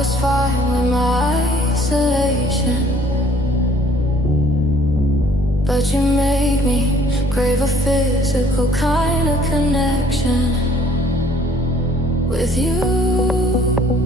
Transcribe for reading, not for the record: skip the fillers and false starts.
was fine with my isolation, but you made me crave a physical kind of connection with you.